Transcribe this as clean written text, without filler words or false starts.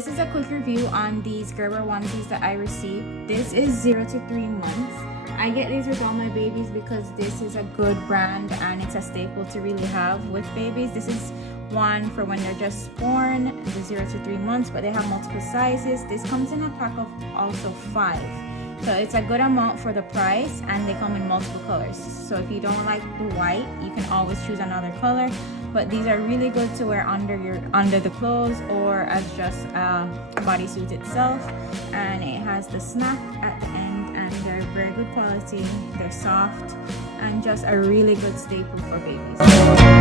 this is a quick review on these Gerber onesies that I received. This is 0 to 3 months. I get these with all my babies because this is a good brand and it's a staple to really have with babies. This is one for when they're just born, the 0 to 3 months, but they have multiple sizes. This comes in a pack of also 5. So it's a good amount for the price, and they come in multiple colors. So if you don't like the white, you can always choose another color. But these are really good to wear under the clothes or as just a bodysuit itself. And it has the snap at the end, and they're very good quality. They're soft and just a really good staple for babies.